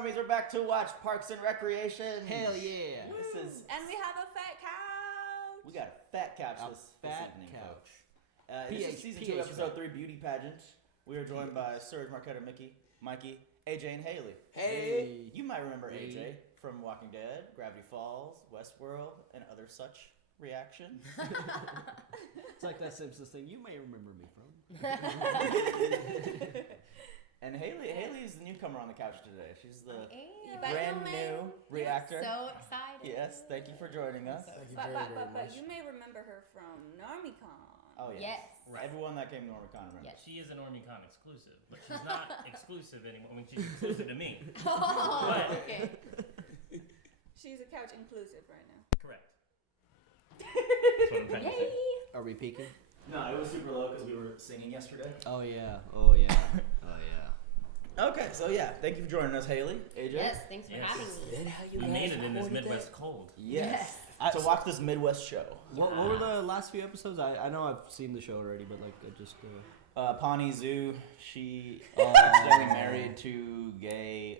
Normies. We're back to watch Parks and Recreation. Hell yeah. And we have a fat couch. We got a fat couch this evening, folks. This is season 2, episode 3, Beauty Pageant. We are joined by Serge, Marquetta, Mikey, AJ, and Haley. Hey. You might remember AJ from Walking Dead, Gravity Falls, Westworld, and other such reactions. It's like that Simpsons thing you may remember me from. And Haley is the newcomer on the couch today. She's the But brand new reactor. So excited. Yes, thank you for joining us. But you may remember her from NormieCon. Oh, yes. Yes. Everyone that came to NormieCon remembers. Yes. She is a NormieCon exclusive, but she's not exclusive anymore. I mean, she's exclusive to me. Oh, But- okay. She's a couch inclusive right now. Correct. That's what I'm trying to say. Yay! Are we peeking? No, it was super low because we were singing yesterday. Oh yeah. Oh yeah. Oh yeah. Okay, so yeah, thank you for joining us, Haley, AJ. Yes, thanks for Yes. having me. We made it in this Midwest cold. Yes. Yes. To watch this Midwest show. What were the last few episodes? I know I've seen the show already, but like I just. Pawnee Zoo, she accidentally married two gay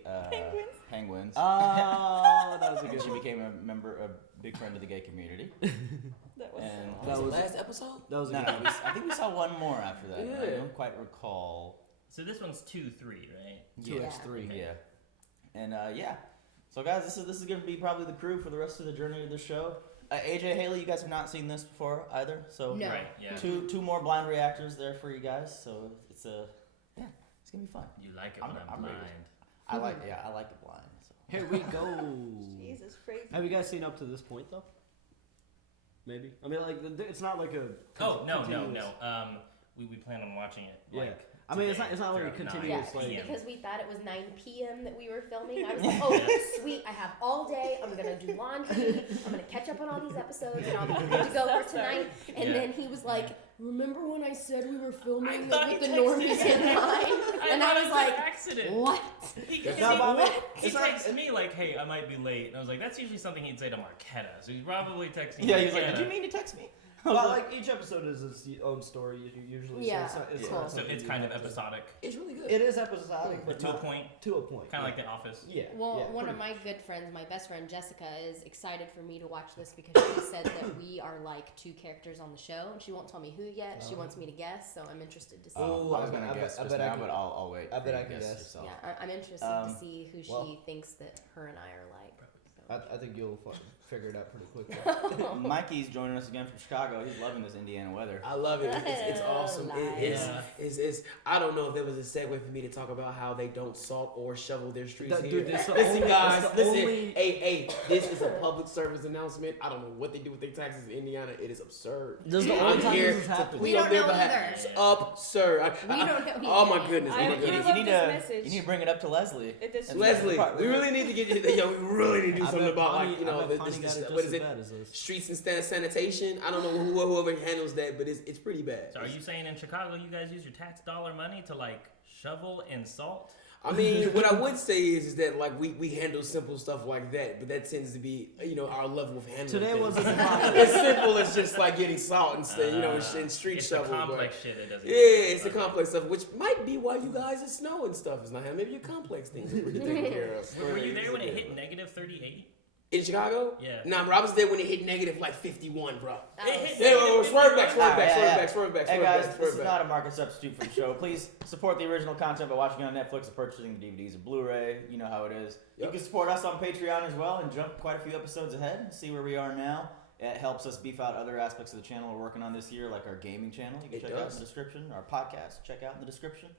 penguins. Oh, that was a And good she one. became a big friend of the gay community. That was And That was last episode? That was a no, good no, I think we saw one more after that. Yeah. I don't quite recall. So this one's 2-3, right? 2x3. Yeah. And yeah. So guys, this is gonna be probably the crew for the rest of the journey of the show. AJ, Haley, you guys have not seen this before either, so No. Right, yeah. two more blind reactors there for you guys. So it's it's gonna be fun. You like it I'm when I'm ready. blind. I like it blind. So. Here we go. Jesus, crazy. Have you guys seen up to this point though? Maybe. I mean, like it's not like a. Oh, no. continuous- We plan on watching it. Yeah. Like, I mean, it's today not like a throughout continuous 9 Yeah, PM. because we thought it was 9 p.m. that we were filming. I was like, oh, sweet, I have all day. I'm going to do laundry. I'm going to catch up on all these episodes, and I'll be good to go for tonight. And Yeah. then he was like, remember when I said we were filming thought with he the texted Normies me. in mind? And I was like, accident. what? He It's not- texted me like, hey, I might be late. And I was like, that's usually something he'd say to Marquetta. So he's probably texting Yeah, he was like, Marquetta. "Did you mean to text me?" Well, like each episode is its own story usually. Yeah, So it's cool. not So something it's you kind of have to- episodic. It's really good. It is episodic, but To a not- point. To a point. Kind of like The Office. Yeah. Well, yeah, one of pretty my good friends, my best friend Jessica, is excited for me to watch this because she said that we are like two characters on the show, and she won't tell me who yet. She wants me to guess, so I'm interested to see. Oh, I was gonna guess I just bet I now, can- but I'll wait. I for bet you I to can guess. yourself. Yeah, I'm interested to see who she thinks that her and I are like. So. I think you'll figure it out pretty quickly. Mikey's joining us again from Chicago. He's loving this Indiana weather. I love it. It's awesome. Nice. It's I don't know if there was a segue for me to talk about how they don't salt or shovel their streets That- here. dude, that's the Listen, only- guys. that's the Listen. only- Hey. This is a public service announcement. I don't know what they do with their taxes in Indiana. It is absurd. This is the I'm only time here this has to happened. plead We on don't their know behalf. either. It's absurd. We don't know Oh my either. goodness. I Oh my approve goodness. of this message. You need to bring it up to Leslie. It is And Leslie, Part- we really need to get we really need to do something about like what is it? Bad as this. Streets and sanitation. I don't know whoever handles that, but it's pretty bad. So are you saying in Chicago you guys use your tax dollar money to like shovel and salt? I mean, what I would say is that like we handle simple stuff like that, but that tends to be our level of handling. Today things. wasn't as simple as just like getting salt and stuff, and street it's shovel. the complex shit that doesn't. Yeah, it's the complex stuff, which might be why you guys are snow and stuff is not having. Maybe your complex things are pretty taken care of. Were you there when it hit negative 38? In Chicago? Yeah. Nah, bro, I was there when it hit negative like 51, bro. That It was- hit Yeah, swerve back. Hey guys, this is not a market substitute for the show. Please support the original content by watching it on Netflix or purchasing the DVDs or Blu-ray. You know how it is. You Yep. can support us on Patreon as well and jump quite a few episodes ahead and see where we are now. It helps us beef out other aspects of the channel we're working on this year, like our gaming channel. You can It check out in does. the description. Our podcast, check out in the description.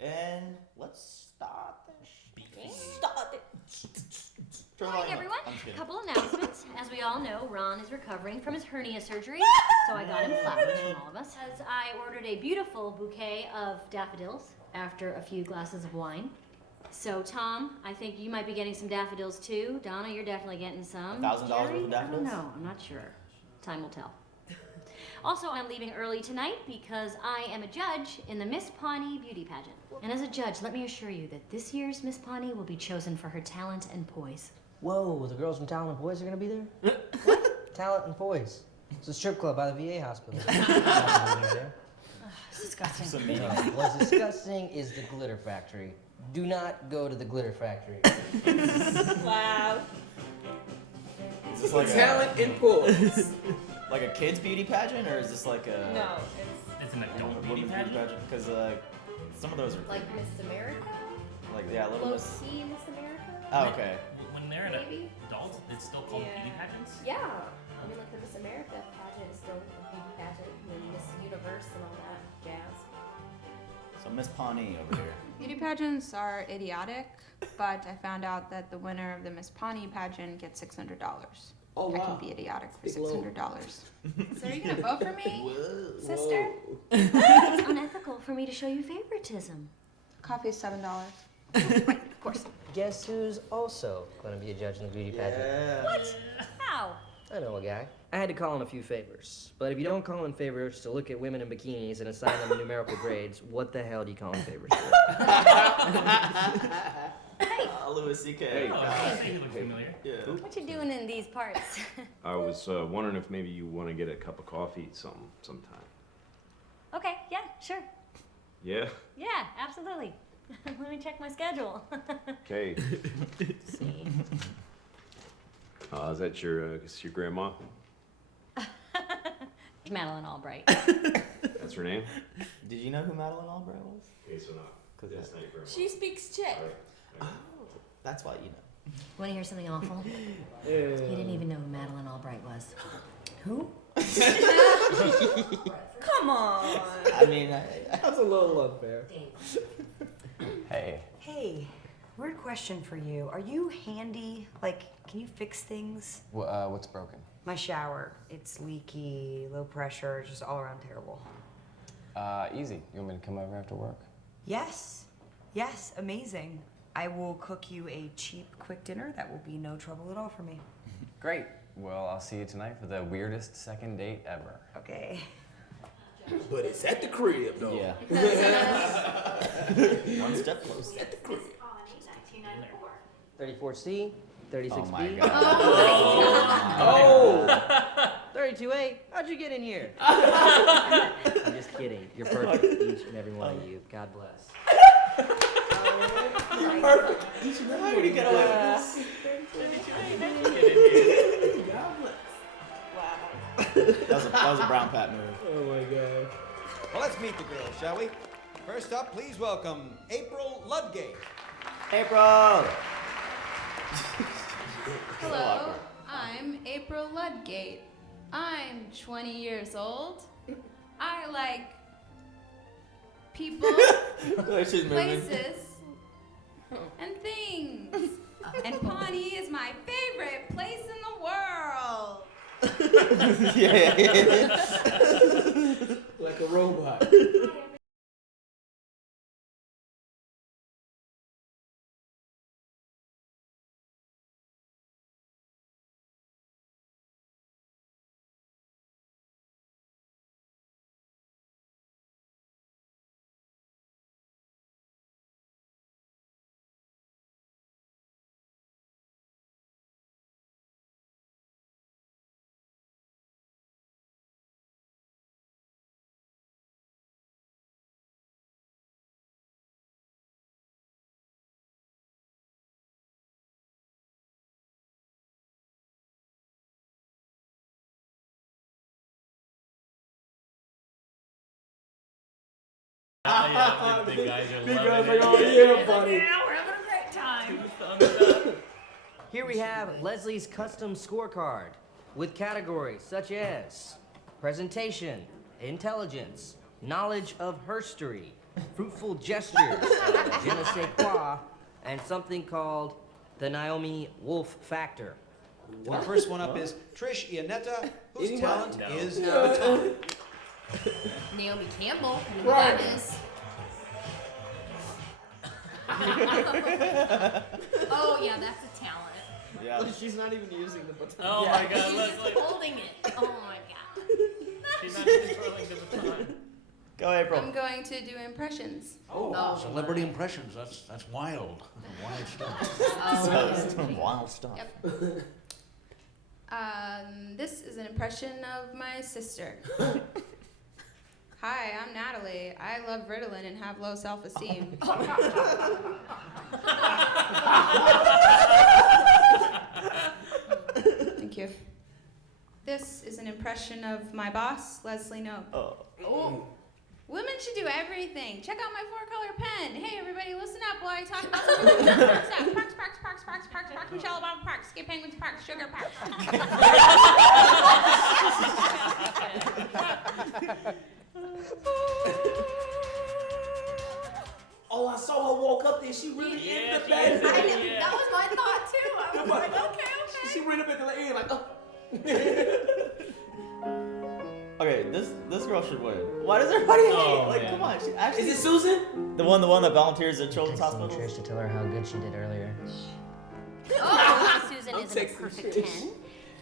And let's start this. Start it. Turn the Hi volume up. everyone, I'm just a kidding. couple announcements. As we all know, Ron is recovering from his hernia surgery, so I got him flowers from all of us. As I ordered a beautiful bouquet of daffodils after a few glasses of wine. So Tom, I think you might be getting some daffodils too. Donna, you're definitely getting some. $1,000 worth of Jerry, I daffodils? don't know, I'm not sure. Time will tell. Also, I'm leaving early tonight because I am a judge in the Miss Pawnee Beauty Pageant. And as a judge, let me assure you that this year's Miss Pawnee will be chosen for her talent and poise. Whoa, the girls from Talent and Poise are gonna be there? What? Talent and Poise. It's a strip club by the VA hospital. It's disgusting. Some meeting. What's disgusting is the glitter factory. Do not go to the glitter factory. Wow. Is this like Talent in pause. like a kids beauty pageant, or is this like a No, It's an adult women's beauty beauty pageant. Because some of those are Like Miss America? like Little Low Miss. key Miss America? Oh, okay. When they're an Maybe? adult, it's still called Yeah. beauty pageants. Yeah. I mean, like the Miss America pageant is still a beauty pageant, and then Miss Universe and all that jazz. So Miss Pawnee over here. Beauty pageants are idiotic, but I found out that the winner of the Miss Pawnee pageant gets $600. Oh I wow. can be idiotic for Big load. $600. So are you gonna vote for me, Whoa. sister? It's unethical for me to show you favoritism. Coffee's $7. Of course. Guess who's also going to be a judge in the beauty pageant? What? How? I know a guy. I had to call in a few favors. But if you don't call in favors to look at women in bikinis and assign them numerical grades, what the hell do you call in favors for? Louis C.K. Oh, I think you look familiar. Yeah. What you doing in these parts? I was wondering if maybe you want to get a cup of coffee sometime. Okay, yeah, sure. Yeah? Yeah, absolutely. Let me check my schedule. Okay. See. Is that your grandma? Madeline Albright. That's her name? Did you know who Madeline Albright was? Okay, so not. That's not your grandma. She speaks Czech. Oh, that's why you know. Want to hear something awful? He didn't even know who Madeline Albright was. Who? Come on. I mean, That's a little unfair. Hey. Hey, weird question for you. Are you handy? Like, can you fix things? What's broken? My shower. It's leaky, low pressure, just all around terrible. Easy. You want me to come over after work? Yes. Yes, amazing. I will cook you a cheap, quick dinner that will be no trouble at all for me. Great. Well, I'll see you tonight for the weirdest second date ever. Okay. But it's at the crib, though. yeah. One step closer. At the crib. 34C, 36B. Oh my god. Oh! 32A, how'd you get in here? I'm just kidding. You're perfect, each and every one of you. God bless. You're perfect. Each and every one of you. Get away with that was a brown pat move. Oh my god. Well, let's meet the girls, shall we? First up, please welcome April Ludgate. April. Hello, I'm April Ludgate. I'm 20 years old. I like people, She's moving. places, and things. And Pawnee is my favorite place in the world. Yeah. Like a robot. Yeah, the guys are Big loving girls it. like, oh yeah, buddy. Yeah, we're having a great time. Thumbs up. Here we have Leslie's custom scorecard with categories such as presentation, intelligence, knowledge of herstory, fruitful gestures, je ne sais quoi, and something called the Naomi Wolf Factor. The first one up is Trish Iannetta, whose Anybody? talent No. is baton. Naomi Campbell. I know Right. who that is. Oh yeah, that's a talent. Yeah. She's not even using the baton. Oh Yeah. my god, She's look, just look. holding it. Oh my god. She's not controlling the baton. Go, April. I'm going to do impressions. Oh, Celebrity impressions, that's wild. Wild stuff. Oh, Some wild stuff. Yep. This is an impression of my sister. Hi, I'm Natalie. I love Ritalin and have low self-esteem. Thank you. This is an impression of my boss, Leslie Knope. Oh. Women should do everything. Check out my 4-color pen. Hey, everybody, listen up while I talk about some parks, Michelle Obama parks, Skip Penguins parks, Sugar parks. Oh, I saw her walk up there. She really in the bed. That was my thought too. I was like, okay. She ran up at the end like, oh. Okay, this girl should win. Why does everybody hate? Like, come on. She actually, is it Susan? The one that volunteers at Children's Texting Hospital? Trish to tell her how good she did earlier. Susan I'm isn't a texting perfect Trish. 10,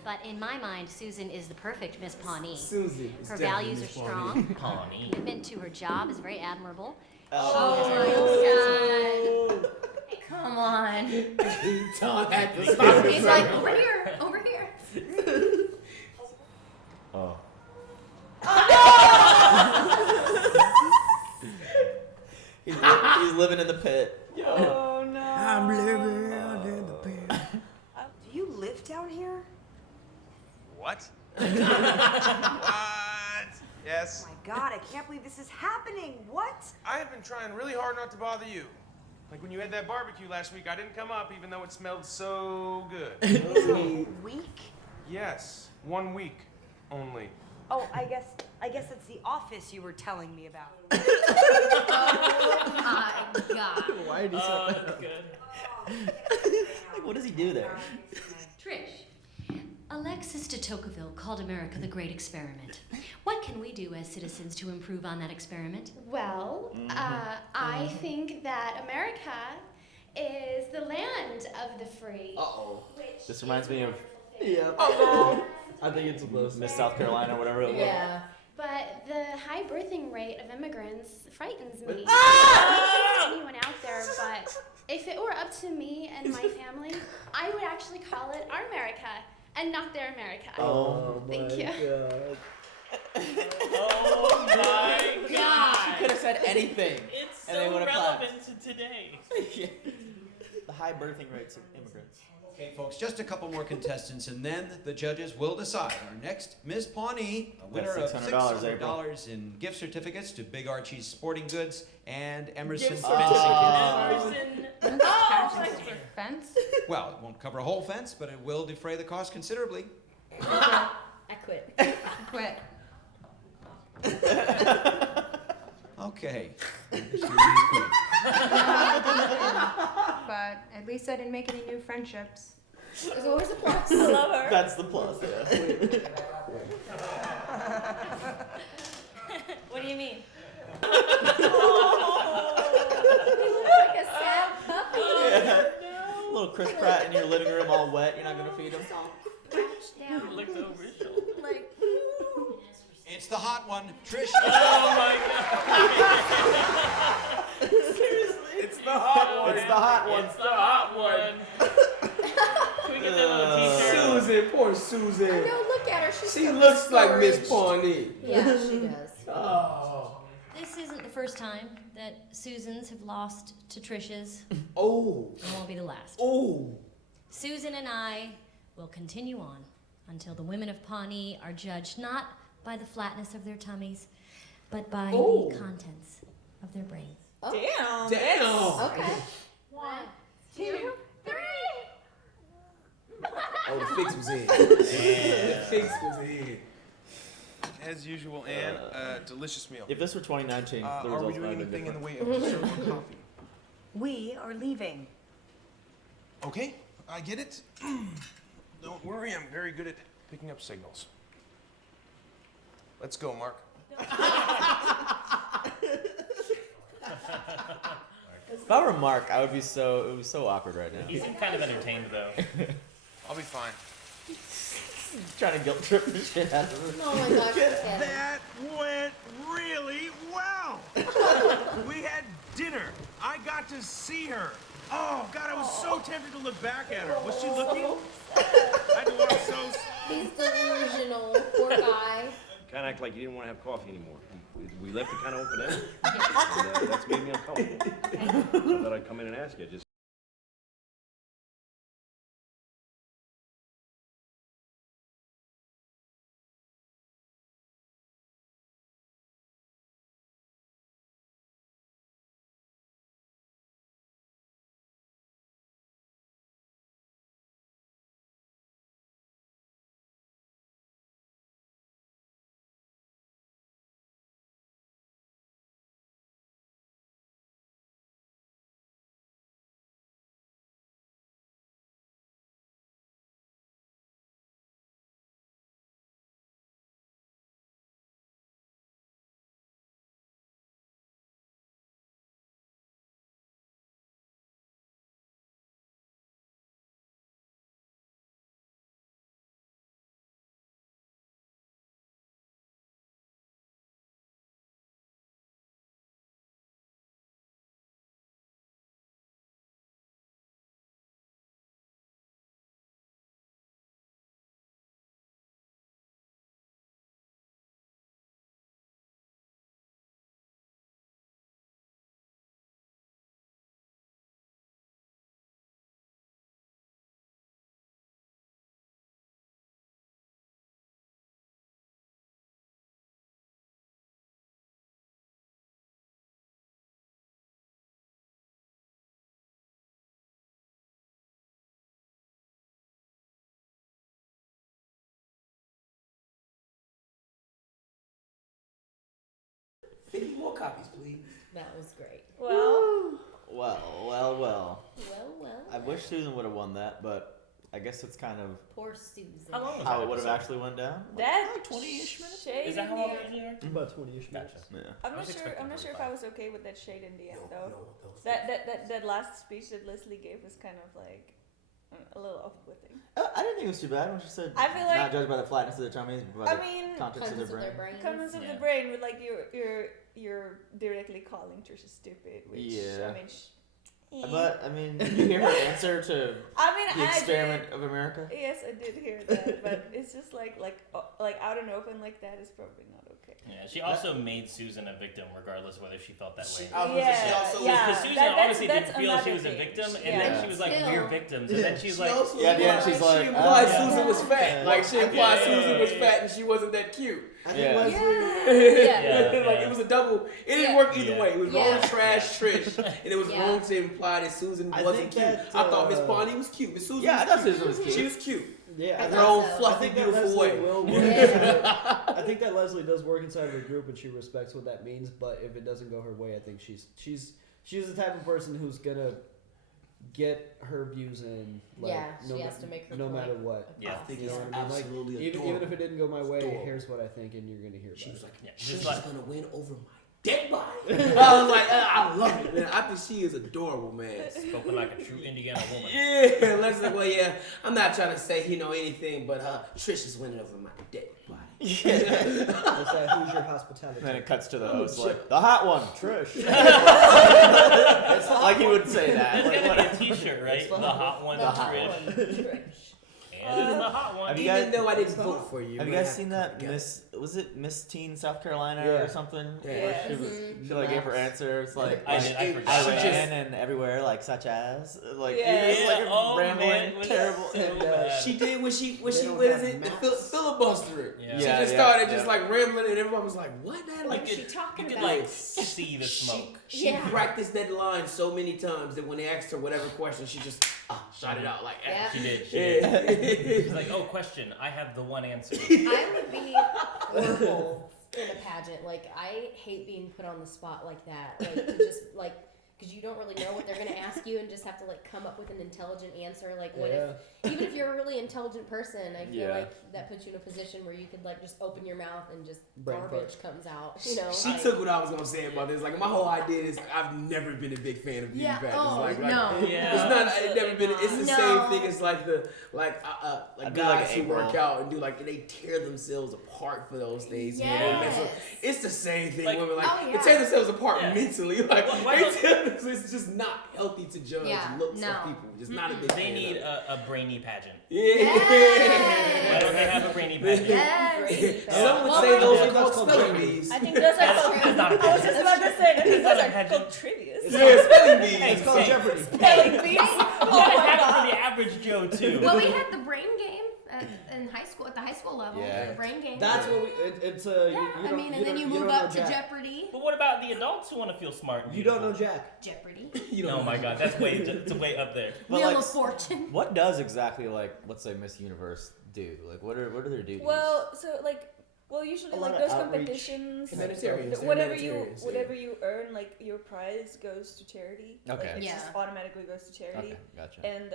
but in my mind, Susan is the perfect Miss Pawnee. Susan. is Her definitely values are Miss strong. Pawnee. Commitment to her job is very admirable. Oh, God. Come on. Tom had to stop. He's like, over here. Oh. He's living in the pit. Oh no. I'm living in the pit. Do you live down here? What? What? Yes. Oh my God, I can't believe this is happening. What? I have been trying really hard not to bother you. Like when you had that barbecue last week, I didn't come up even though it smelled so good. A week? Yes, 1 week only. Oh, I guess it's the office you were telling me about. Oh my God. Why did he say that? That's good. Like, what does he do there? Trish, Alexis de Tocqueville called America the Great Experiment. What can we do as citizens to improve on that experiment? Well, I think that America is the land of the free. Uh-oh. This reminds me of I think it's a close. Miss South Carolina or whatever it was. Yeah. But the high birthing rate of immigrants frightens me. No offense to anyone out there, but if it were up to me and my family, I would actually call it our America and not their America. Oh, Thank you. God. Oh my God! She could have said anything. It's and they so would have relevant to today. The high birthing rates of immigrants. Okay, folks, just a couple more contestants, and then the judges will decide. Our next Miss Pawnee, a winner of $600 in gift certificates to Big Archie's Sporting Goods and Emerson Gift Fencing. Cash for fence? Well, it won't cover a whole fence, but it will defray the cost considerably. I quit. Quit. Okay. But at least I didn't make any new friendships. There's always a plus. I love her. That's the plus, yeah. What do you mean? Like a sad puppy. Yeah. Little Chris Pratt in your living room all wet. You're not going to feed him? Crouched down. Looked over his shoulder. Like, It's the hot one, Trish. Oh my God! Seriously? It's the hot one. It's the hot one. It's the hot one. Can we get that on a t-shirt? Susan, poor Susan. no, look at her. She's She so looks like Miss discouraged. Pawnee. Yeah, she does. Oh. This isn't the first time that Susans have lost to Trish's. Oh. It won't be the last. Oh. Susan and I will continue on until the women of Pawnee are judged not by the flatness of their tummies, but by the contents of their brains. Oh. Damn. Okay. 1, 2, 3. Oh, the fix was in. The fix was in. As usual, Anne, delicious meal. If this were 2019, the are we results doing might have been anything in the different. way of dessert or coffee? We are leaving. Okay, I get it. Don't worry, I'm very good at picking up signals. Let's go, Mark. If I were Mark, I would be so. It would be so awkward right now. He seemed kind of entertained though. I'll be fine. Trying to guilt trip the shit out of him. Oh my gosh, That went really well. We had dinner. I got to see her. Oh, God, I was so tempted to look back at her. Was she looking? I had to walk so He's delusional. Poor guy. kind of act like you didn't want to have coffee anymore. We left it kind of open-ended, and that's made me uncomfortable. So I thought I'd come in and ask you. Just More copies, please. That was great. Well. Well. I wish Susan would have won that, but I guess it's kind of Poor Susan. How long was how that it would have episode? actually went down. That 20-ish minutes. shade Is that in how the long end. it usually are? About 20-ish minutes. Yeah. I'm I was not sure. expecting I'm not sure if 45. I was okay with that shade in the end, though. That last speech that Leslie gave was kind of like a little off-putting. I didn't think it was too bad when she said, I feel like- not judged by the flatness of their tummies, but by I the mean, contents of their brain. Contents of Yeah. the brain, with like you're directly calling Trisha stupid, which Yeah. I mean. But I mean, did you hear her answer to the experiment of America? Yes, I did hear that, but it's just like out and open like that is probably not okay. Yeah, she also made Susan a victim, regardless whether she felt that way. Yeah, Because Susan obviously didn't feel she was a thing. victim, and Yeah. then she was like, "We're victims," and then she's like, at the end, she's like, she implied yeah. Susan was fat. Like she implied Yeah. Susan was fat and she wasn't that cute. I think Yeah. Leslie. Like it was a double. It didn't work either Yeah. way. It was wrong to trash Trish, and it was Yeah. wrong to imply that Susan wasn't cute. that, I thought Miss Pawnee was cute. Miss Susan. Yeah, I was thought cute. Susan was cute. She was cute. Yeah, In I her own thought so. fluffy, I think that beautiful Leslie way. will work Yeah. inside- I think that Leslie does work inside of a group and she respects what that means. But if it doesn't go her way, I think she's the type of person who's gonna get her views in. Like, Yeah, she has to make her no point matter what. Yeah. I think You it's know what I mean? Like, absolutely even if it didn't go my way, adorable. here's what I think, and you're gonna hear about She it. was like, Yeah, Trish just is like- gonna win over my dead body. I was like, I love it, man. I think she is adorable, man. spoken like a true Indiana woman. Yeah, let's like, well, yeah. I'm not trying to say anything, but Trish is winning over my dead body. Let's say, who's your hospitality? And then it cuts to the I'm a host jerk. like, the hot one, Trish. It's not like he would say that. That's Like, gonna what- be a T-shirt, right? The hot one, The hot Trish. one, Trish. And the hot one. Have you Even guys- though I didn't vote for you. Have you we're guys gonna seen have to that come together. was it Miss Teen South Carolina Yeah. or something? Yeah. Where she, was, Mhm. she like gave her answer. It's like I did, I forgot. I She ran just- and everywhere, like such as like Yeah. it's like Yeah, oh, rambling, man, it was terrible. so And, bad. She did when she They what don't is have it? maps. Filibuster. Yeah. She Yeah, just yeah, started yeah. just like rambling, and everyone was like, "What that?" Like You she could, talking you could about? like see the smoke. she Yeah. practiced that line so many times that when they asked her whatever question, she just shot it out like. Yeah. She did. She Yeah. did. She's like, "Oh, question. I have the one answer." I would be horrible in a pageant. Like, I hate being put on the spot like that. Like, to just, like, because you don't really know what they're going to ask you and just have to, like, come up with an intelligent answer. Like, what if, even if you're a really intelligent person, I feel Yeah. like that puts you in a position where you could, like, just open your mouth and just Brain garbage comes out, you know? She like, took what I was gonna say about this. Like my whole idea is I've never been a big fan of beauty Yeah, pageants. oh, like, no. Yeah. It's not. It's never been. It's the No. same thing as like the like I'd be guys like who April. work out and do like they tear themselves apart for those days. Man. They mess up. Yes. It's the same thing. Like, Women like oh, they yeah. tear themselves apart Yeah. mentally. Like Why they don't- tear So it's just not healthy to judge Yeah, looks no. of people. Just not a big They fan need of it. a brainy pageant. Yeah. Why don't they have a brainy pageant? Yes. Some would say those are called spelling bees. I think those are called. It's not a I was just about to say, I think It's not those a are pageant. called trivias. Yeah, spelling bees. Hey, It's called Jeopardy. Spelling bees. You gotta have it for the average Joe too. Well, we had the brain game in high school, at the high school level. Yeah. The brain game. That's what we. It's a. Yeah, You I don't- mean, you and then don't- you don't move know up to Jack. Jeopardy. But what about the adults who want to feel smart? And You don't beautiful? know Jack. Jeopardy. Oh my God, that's way up there. But Wheel like, of Fortune. what does exactly like let's say Miss Universe do? Like what are their duties? Well, so like, usually A lot like of those outreach. competitions, Humanitarians, whatever you humanitarians, yeah. whatever you earn, like your prize goes to charity. Okay. Like, it Yeah. just automatically goes to charity. Okay, gotcha. And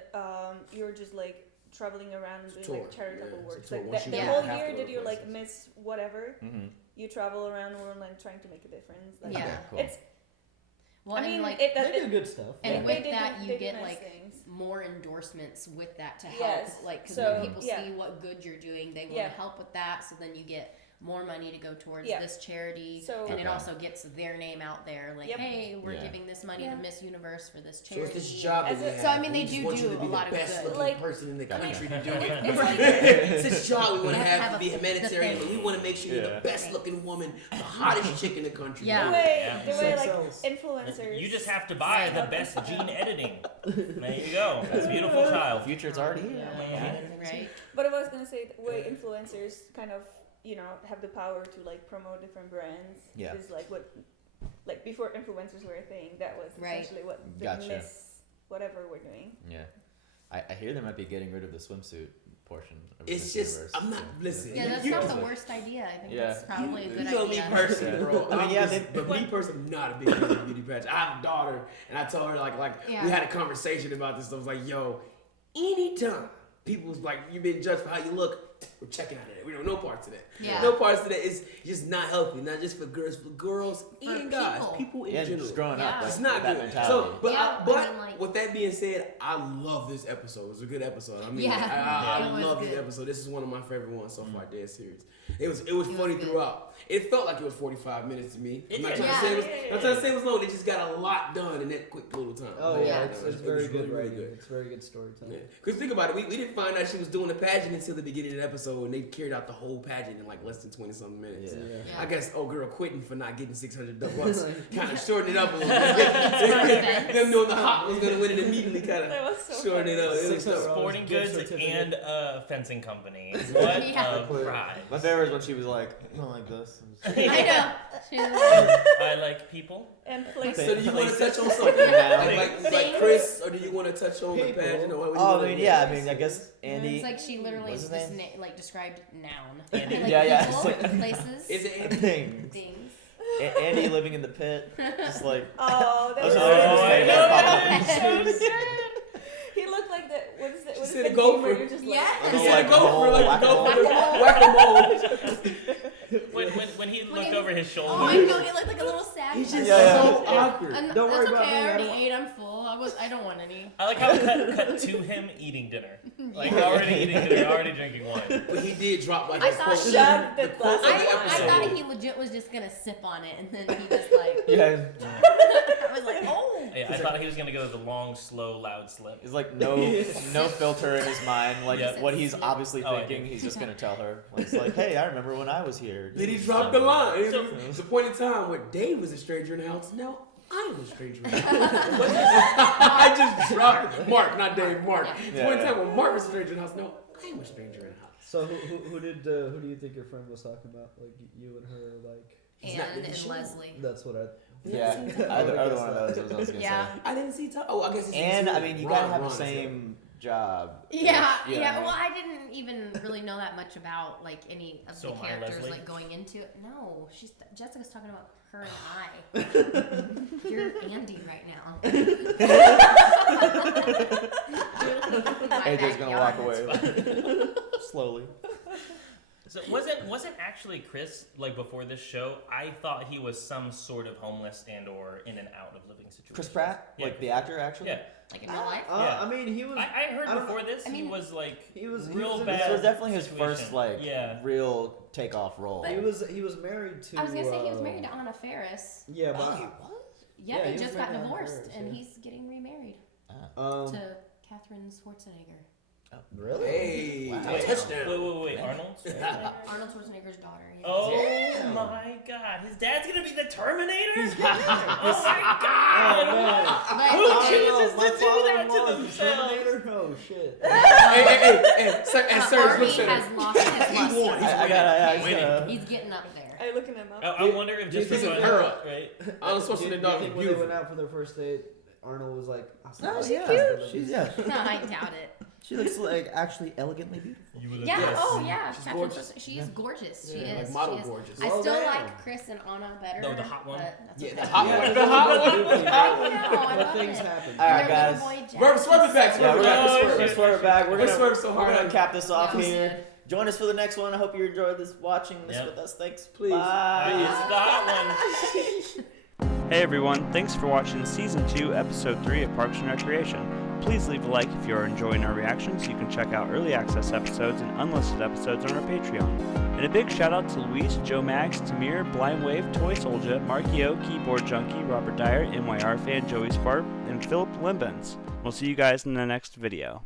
you're just like traveling around and doing tour. like charitable Yeah, work. it's a tour. Like Once the you get whole half year the that you're like places. miss whatever, Mm-hmm. you travel around the world like trying to make a difference. Like, Yeah. Okay, cool. It's Well, I and mean, like, They do good stuff. and Yeah. with They do- that, they you do get nice like things. more endorsements with that to help. Yes. Like, because So, when people yeah. see what good you're doing, they want Yeah. to help with that. So then you get more money to go towards Yeah. this charity, So- and it Okay. also gets their name out there. Like, Yep. hey, we're Yeah. giving this money Yeah. to Miss Universe for this So charity. it's this job that As we a- have. So, I mean, We they just do want you do to be a lot the of best good. looking Like- person in the Gotcha. country to do it. It's like- It's this job we want to Have have a- to be the humanitarian, thing. but we want to make sure you're Yeah. the best looking woman, the hottest chick in the country. Yeah. the way Yeah. the way Sex like sells. influencers. You just have to buy the best gene editing. There you go. That's a beautiful The child. future's already here. Right? But I was gonna say the way influencers kind of have the power to like promote different brands. Yeah. Is like what, like before influencers were a thing, that was Right. essentially what the Gotcha. Miss whatever we're doing. Yeah. I hear they might be getting rid of the swimsuit portion of It's Miss just, Universe. I'm not, listen. Yeah, that's you- not the worst idea. I think Yeah. that's probably a You good know idea. me personally, bro. I mean, yeah, but me personally, I'm not a big fan of beauty pageant. I have a daughter, and I told her like Yeah. we had a conversation about this. I was like, yo, anytime people was like, you've been judged for how you look, we're checking out of it. We don't know parts of that. Yeah. No parts of that is just not healthy. Not just for girls and guys, people in Yeah, general. just growing up. Yeah. Like, It's not that good. mentality. So, but Yeah, but I mean, like- with that being said, I love this episode. It was a good episode. I mean, Yeah. I It was love this good. episode. This is one of my favorite ones so far. Dead serious. It was funny good. throughout. It felt like it was 45 minutes to me. I'm not trying to Yeah. say it was. I'm not trying to say it was long. They just got a lot done in that quick little time. Oh yeah, Yeah. it's It was very good really, really writing. It's very good storytelling. Because think about it, we didn't find out she was doing the pageant until the beginning of the episode, and they carried out the whole pageant in like less than 20 something minutes. Yeah. Yeah. I guess old girl quitting for not getting $600 kind of shortened it up a little Perfect. bit. Them knowing the hot was gonna win it immediately kind That of was so shortened it up. It was $600. tough. Sporting Gift goods certificate. and a fencing company. What Yeah. a pride. My favorite is when she was like, I don't like this. I know. She's I like people. And place. So do you want to Places. touch on something like Things. Chris, or do you want to touch on the People. pageant? Or what do you Oh, I wanna mean, do? yeah, I mean, I guess Andy. It's like she literally What's just his name? like described noun. Andy. Like Yeah, yeah, people, it's like- places, Is it Andy? Things. things. Andy living in the pit, just like. Oh, that That's was what I so was good. saying. So sad. He looked like the what is it? She What is said the a gopher. where you're just like, Yeah. He Oh, said like go for like whack-a-mole. whack-a-mole. When he When looked he- over his shoulder. Oh my god, he looked like a little sad. He's just Yeah. so awkward. And Don't worry that's about okay. me, I I already don't- ate. I'm full. I don't want any. I like how it cut to him eating dinner. Like already eating dinner, already drinking wine. But he did drop like I a thought quote. she- The quote of the I episode. thought he legit was just gonna sip on it, and then he just like. Yeah. I was like, oh. Yeah, I thought he was gonna go the long, slow, loud slip. It's like no filter in his mind. Like Yeah. what he's obviously Oh, I thinking, do. he's just gonna tell her. Like, it's like, hey, I remember when I was here. Then he dropped the line. It So- was the point in time where Dave was a stranger in the house. Now I am a stranger in the house. I just dropped Mark, not Dave. Mark. The point in time when Mark was a stranger in the house. No, I am a stranger in the house. So who do you think your friend was talking about? Like you and her, like. Anne and Leslie. That's what I. Yeah, either one of those was what I was gonna Yeah. say. I didn't see. Oh, I guess it's. And I mean, you gotta have the Ron, same job. Yeah. Yeah. Well, I didn't even really know that much about like any of So the am I, characters Leslie? like going into it. No, Jessica's talking about her and I. You're Andy right now. AJ's gonna walk away slowly. So wasn't actually Chris like before this show? I thought he was some sort of homeless and or in and out of living situation. Chris Pratt, Yeah. like the actor, actually. Yeah. Like in real life. Yeah. I mean, he was. I heard I don't before know. this I mean, he was like he was real in- bad. This was definitely his situation. first like real takeoff role. He was married to. I was gonna say he was married to Anna Faris. Yeah, but Yeah, they he just was got married divorced, first, and yeah. he's getting remarried Um, to Catherine Schwarzenegger. Really? Hey, Wow. touchdown. Wait, Arnold? Arnold Schwarzenegger's daughter. Yeah. Oh Damn. my God, his dad's gonna be the Terminator? Oh Oh, my God! But- Who chooses my to do that to father-in-law is the themselves? Terminator? Oh shit. Hey, Serge, Army listen. has lost his luster. He's getting up there. Are you looking him up? I wonder if just He's for in fun, her. right? Arnold Schwarzenegger Do you dog think is when they went beautiful. out for their first date, Arnold was like, No, she's she's yeah. No, I doubt it. She looks like actually elegantly beautiful. Yeah. Oh, yeah. She's Catherine gorgeous. Schwarzenegger, she is gorgeous. She Yeah, is. like model she is. gorgeous. I Well, still damn. like Chris and Anna better. No, the hot one. But that's Yeah, okay. the hot Yeah, one. it The was hot a good one. thing, I but love things it. happen. All right, Their guys. little boy Jack. Swerve it back, Yeah, swerve we're it back. gonna swerve it back. We're We gonna swerve so hard. We're gonna cap this off Yeah. here. Join us for the next one. I hope you enjoyed this watching this Yep. with us. Thanks. Please. Bye. It's the hot one. Hey everyone, thanks for watching Season 2, Episode 3 of Parks and Recreation. Please leave a like if you are enjoying our reactions. You can check out early access episodes and unlisted episodes on our Patreon. And a big shout out to Luis, Joe Mags, Tamir, Blind Wave, Toy Soldier, Markio, Keyboard Junkie, Robert Dyer, NYR fan Joey Sparp, and Philip Limbens. We'll see you guys in the next video.